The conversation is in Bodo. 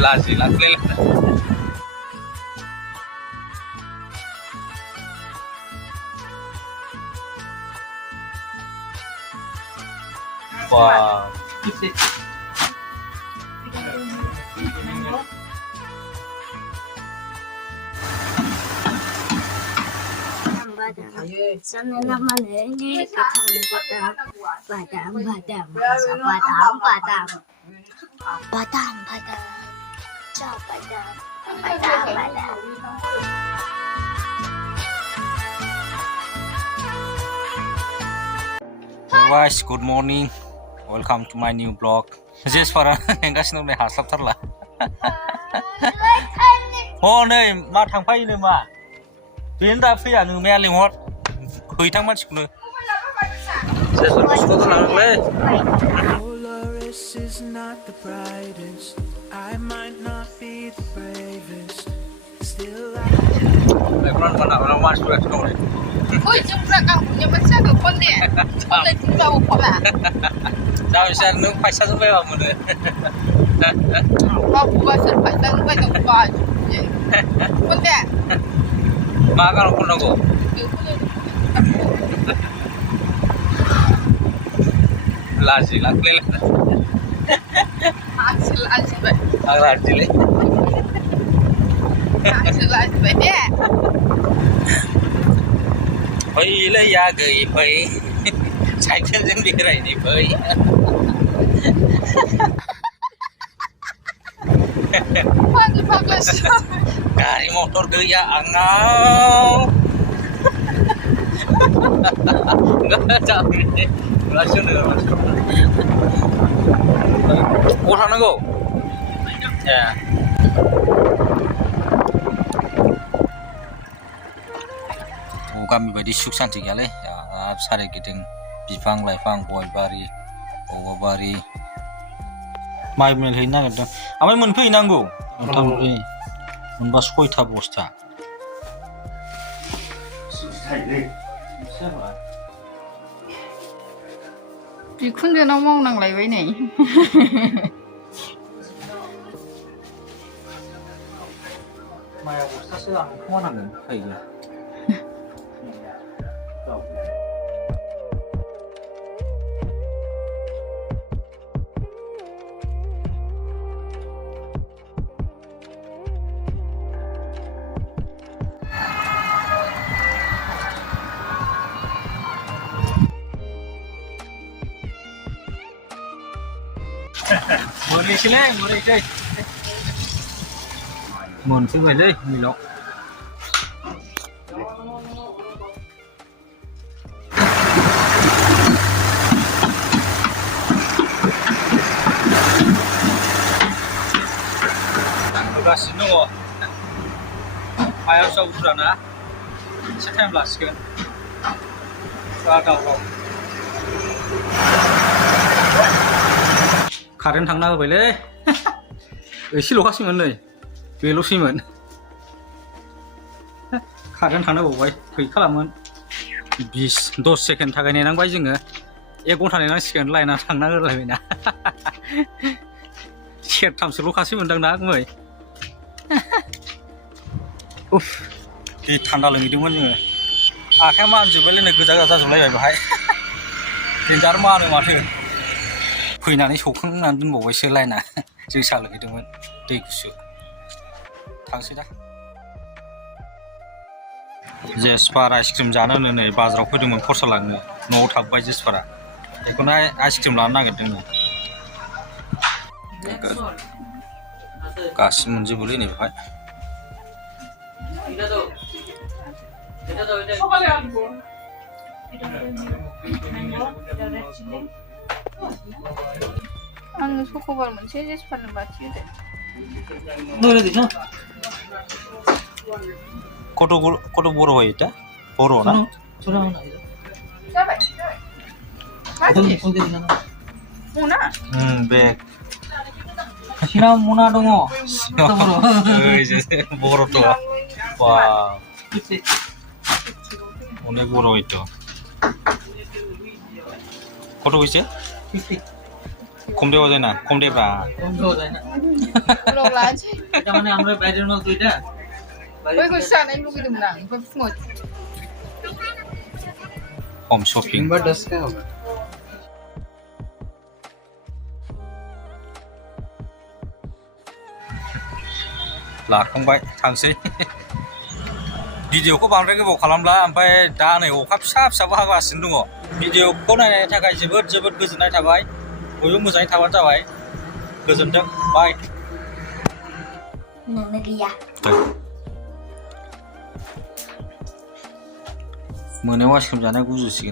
लाजि लांलाय wow Sana naman ini Batam. Ciao Batam. Guys, good morning. Welcome to my new vlog. Just para nenggasino nih haslaptarla. Oh nih, ma थांफायो मा? बेनो दा फैया नोमाया लिंहर हैथां मानसिखौनो सेसर लांलै Polaris is not the brightest. I might not be the bravest. Still Ekran mana orang masuk ke sini. Oi, jumpa kau punya macam tu pun deh. Boleh jumpa apa lah? Tahu saya nung paisa tu berapa mana? Kau buat paisa tu berapa buat? Pun deh. Makan apa nago? Laji laklel. Hasil bet. Laji le. Hasil bet deh. Hei le ya gầy hei. Chạy chân dân đi này đi hei. Bagus. Kari motor gaya angau. Enggak capek. Langsung deh masuk. Oh sana go. Ya. Oh kami badi suk santi kali. Ya, sare gedeng bifang laifang goi bari, bawa bari. Mai melhina gedeng. Amai मोनफैनांगौ. मोनथामलै मोनबा 6था बस्था बिखुनजोनाव मावनांलायबाय नै माया बस्थासो आं खोमानांगोन फैगोन Morai Mon phía ngoài đây, mì lọc. Udah sini kok. Ayo saudarana. Sekarang laskan. Tahu. Karen thằng nào vậy đấy? Xin lỗi các bạn ơi. Về lúc xin mượn. Karen thằng nào vậy? Kỹ खालामोन. 10 second थाखाय नेनांबाय जोङो 1 घन्टा नेनांसिगोन लाइना थांना होलायबायना सेरथामसोल' खासै मोनदां ना गुमै उफ दै थान्दा लोंहैदोंमोन जोङो आखाया मानजोब्बायलायनो गोजा गोजा जाजोबलायबाय बेहाय देन्जार मानो माथो फैनानै सौखांनानै दोनबावबायसो लाइना जों साहा लोंहैदोंमोन दै गुसु थांसै दा जेसपार आइसक्रिम जानो नै बाजाराव फैदोंमोन खरसा लांनो न'आव थाबबाय जेसपारा बेखौनो आइसक्रिम लानो नागिरदोंनो गासिबो मोनजोबोलै नै बेवहाय आङो सख'बार मोनसे जेसपारनो बाथि होदो কত বড় হয় এটা বড় না মোনা ব্যাগ সিনা মোনা দङ ওই যে বড় তো ওয়াও অনেক বড় হইতো কত হইছে 50 खम देवा जायना खम देब्रा বন্ধ যায় না उनाव लानोसै এটা মানে আমরা বাইরের মতো এটা बैखौ जानाय लुगैदोंमोन आं ओमफ्राय फुङाव खम शपिं लाखांबाय थांसै भिडिअखौ बांद्राय गोबाव खालामला ओमफ्राय दा नै अखा फिसा फिसाबो हागासिनो दङ भिडिअखौ नायनायनि थाखाय जोबोद जोबोद गोजोननाय थाबाय बयबो मोजाङै थाबानो जाबाय गोजोनथों बाय Nang nagiya. मोनायाव आइसक्रिम जानाया गुजुसिगोन